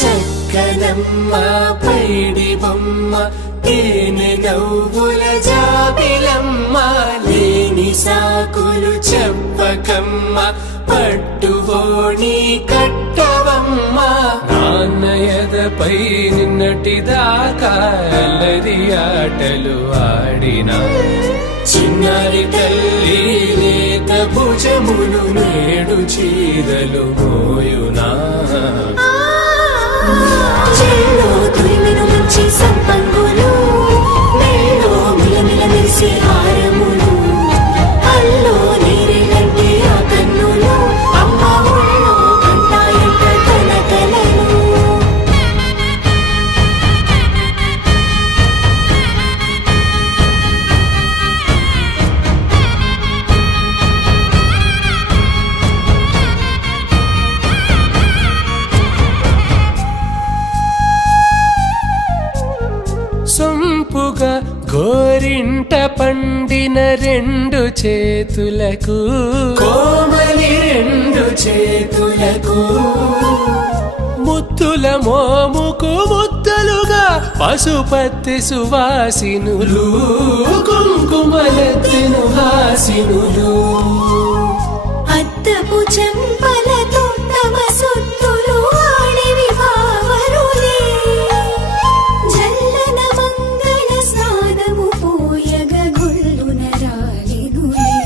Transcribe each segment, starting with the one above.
చక్కనమ్మ పైడి బొమ్మ తేనె నవ్వుల జాబిలమ్మ లేని సాకులు చెప్పకమ్మ పట్టువోణి కట్టవమ్మ నాన్నయదపై నిన్నటిదాకా అల్లరి ఆటలు ఆడినా చిన్నారి తల్లి లేత భుజములు నేడు చీరలు మోయునా చెల్లో తురిమిన మంచి సంపంగులు మెల్లో మిలమిల మెరిసే హారములు అల్లో నీరెళ్ళంటే ఆ కన్నులు అమ్మ ఒళ్ళో కంటాయంట తన కలలు సొంపుగా గోరింట పండిన రెండు చేతులకు కోమలి రెండు చేతులకు ముత్తుల మోముకు ముద్దలుగా పశుపతి సువాసినులు కుంకుమలెత్తిను హాసినులు అద్దపు చెంపలతో తమ సొత్తులు ఆడివి బావరులే జల్లన మంగళ స్నానము పోయగ గొల్లున రాలినులే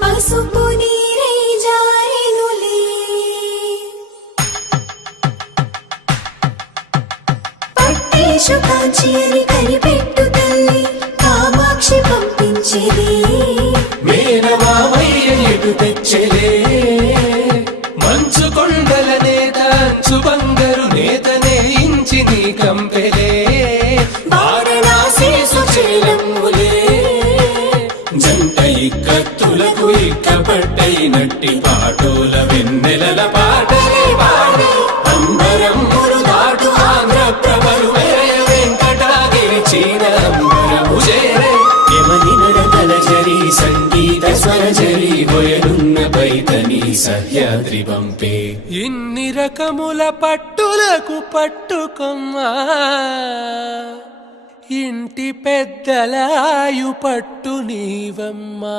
పసుపు నీరై జారినులే పట్టేశు కాంచి అని కనిపెట్టు తల్లి కామాక్షి పంపించేది మేనమామయ్య ఎటు తెచ్చలే మంచు కొండల నేత అంచు బంగారు నేతనే ఇంచి నీ కంపెలే వారణాసి సుచేలమ్ములే జంట ఇక్కత్తులకు ఇక్కపట్టైనట్టి పాటోల వెన్నెలల పాటలే పాడే అంబరమ్ములు దాటు ఆంధ్ర ప్రభలు వెంకటాగిరి చీన అంబరము చేరే యమని నడతల జరి సంగీత స్వరజరి హొయలున్న పైతని సహ్యాద్రి పంపే ఇన్ని రకముల పట్టులకు పట్టుకొమ్మా ఇంటి పెద్దలాయు పట్టు నీవమ్మా.